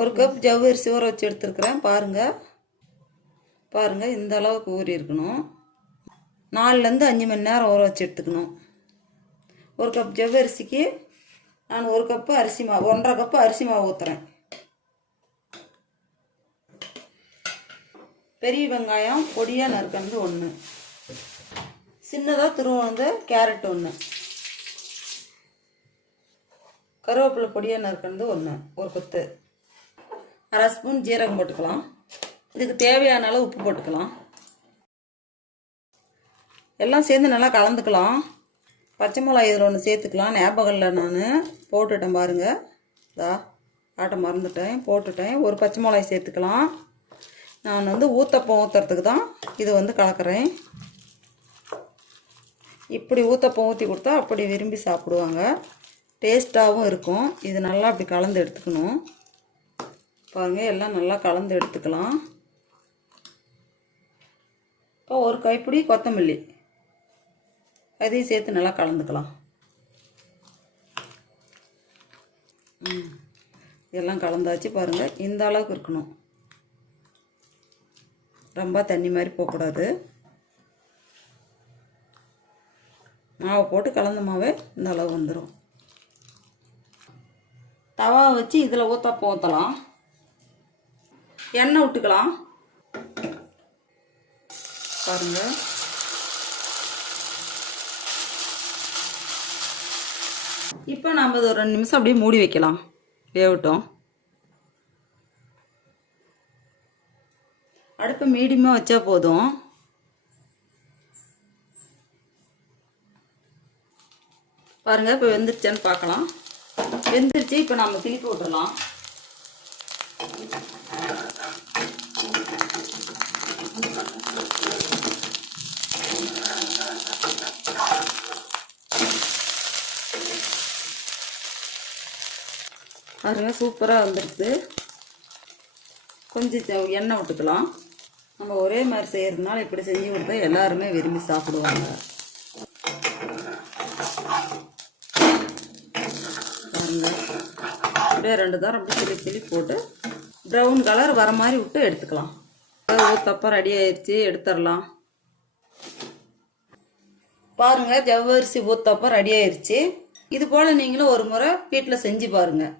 ஒரு கப் ஜவ்வரிசி ஊற வச்சு எடுத்துருக்கிறேன். பாருங்கள் இந்த அளவுக்கு ஊறி இருக்கணும். 4லேருந்து 5 மணி நேரம் ஊற வச்சு எடுத்துக்கணும். ஒரு கப் ஜவ்வரிசிக்கு நான் 1 கப்பு அரிசி மாவு 1.5 கப்பு அரிசி மாவு ஊற்றுறேன். பெரிய வெங்காயம் பொடியாக நறுக்கிறது 1, சின்னதாக துருவனது கேரட் 1, கருவேப்பிலை பொடியாக நறுக்கிறது 1, ஒரு கொத்து, 1/2 ஸ்பூன் ஜீரகம் போட்டுக்கலாம். இதுக்கு தேவையான அளவு உப்பு போட்டுக்கலாம். எல்லாம் சேர்ந்து நல்லா கலந்துக்கலாம். பச்சை மிளகாய் இதில் 1 சேர்த்துக்கலாம். ஞாபகம் இல்லை, நான் போட்டுட்டேன் பாருங்கள். ஆட்ட மறந்துட்டேன், போட்டுட்டேன். ஒரு பச்சை மிளகாய் சேர்த்துக்கலாம். நான் ஊத்தப்பம் ஊற்றுறதுக்கு தான் இது கலக்கிறேன். இப்படி ஊத்தப்பம் ஊற்றி கொடுத்தா அப்படி விரும்பி சாப்பிடுவாங்க. டேஸ்ட்டாகவும் இருக்கும். இது நல்லா அப்படி கலந்து எடுத்துக்கணும். பாருங்கள், எல்லாம் நல்லா கலந்து எடுத்துக்கலாம். இப்போ ஒரு கைப்பிடி கொத்தமல்லி அதையும் சேர்த்து நல்லா கலந்துக்கலாம். எல்லாம் கலந்தாச்சு. பாருங்கள், இந்த அளவுக்கு இருக்கணும். ரொம்ப தண்ணி மாதிரி போகக்கூடாது. மாவை போட்டு கலந்த மாவே இந்த அளவு வந்துடும். தவா வச்சு இதில் ஊற்றப்பம் ஊற்றலாம். எண்ணெய் விட்டுக்கலாம். பாருங்கள், இப்போ நாம் இது ஒரு 2 நிமிஷம் அப்படியே மூடி வைக்கலாம், வேகட்டும். அடுப்பை மீடியமாக வச்சா போதும். பாருங்கள், இப்போ வெந்துருச்சான்னு பார்க்கலாம். வெந்துருச்சு. இப்போ நம்ம திருப்பி விட்டுறலாம். பாருங்க, சூப்பராக வந்துடுது. கொஞ்சம் எண்ணெய் விட்டுக்கலாம். நம்ம ஒரே மாதிரி செய்கிறதுனால இப்படி செஞ்சு கொடுத்தா எல்லாருமே விரும்பி சாப்பிடுவாங்க. பாருங்க, அப்படியே 2 தரம் அப்படி கிளி போட்டு ப்ரௌன் கலர் வர மாதிரி விட்டு எடுத்துக்கலாம். ஊத்தப்பம் ரெடி ஆயிடுச்சு, எடுத்துடலாம். பாருங்கள், ஜவ்வரிசி ஊத்தப்பம் ரெடி ஆயிடுச்சு. இது போல் நீங்களும் ஒரு முறை வீட்டில் செஞ்சு பாருங்கள்.